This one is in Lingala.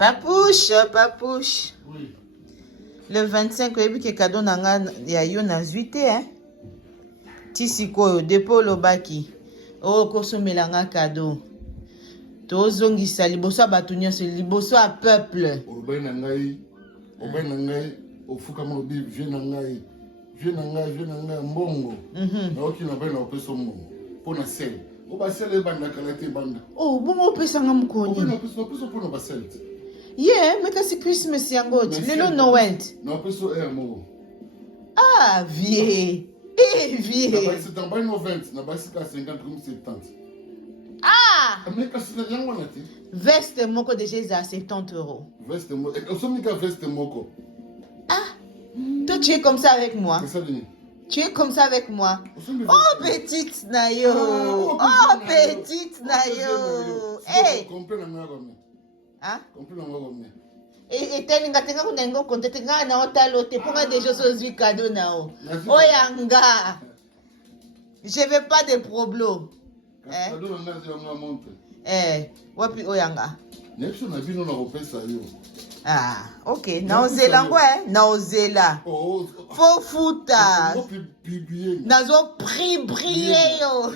Papouche, papouche. Oui. Le 25, il y a cadeau il y a eu un 8 hein. Tisiko, dépôt le baki. Oh, kosomelanga cadeau. Tozongisa liboso batunya se liboso a peuple. Obai na ngai, ofuka mobi, je na ngai mbongo. Na oki na bai na opeso mbongo. Pona sel. O ba sel banda kala te banda. Oh, bon opesanga mukoni. Na opeso pona ba sel. Yeah, mais c'est Christmas yangote. Lelo Noël. Na opeso mo. Ah, vieux. Vieux. Na ba c'est en bas 90, na ba c'est 50 comme 70. Ah! Mais kasi na yango na ti. Veste moko déjà à 70 €. Veste moko. Et osomika veste moko. Ah! Toi tu es comme ça avec moi. C'est ça dini. Tu es comme ça avec moi. Oh petite Nayo. Oh petite Nayo. Hey. Complet na ngoma. Hein? Complet na ngoma. Et telinga tenga kunengo konte tenga na otalo te ponga déjà sozi cadeau nao. Oyanga. Je veux pas de problème. Wapi oyanga. Next na bino na kopesa yo. Ah, ok. Naozela ngwe, naozela. Oh, faux futa. Nazo Nazo pri briller yo.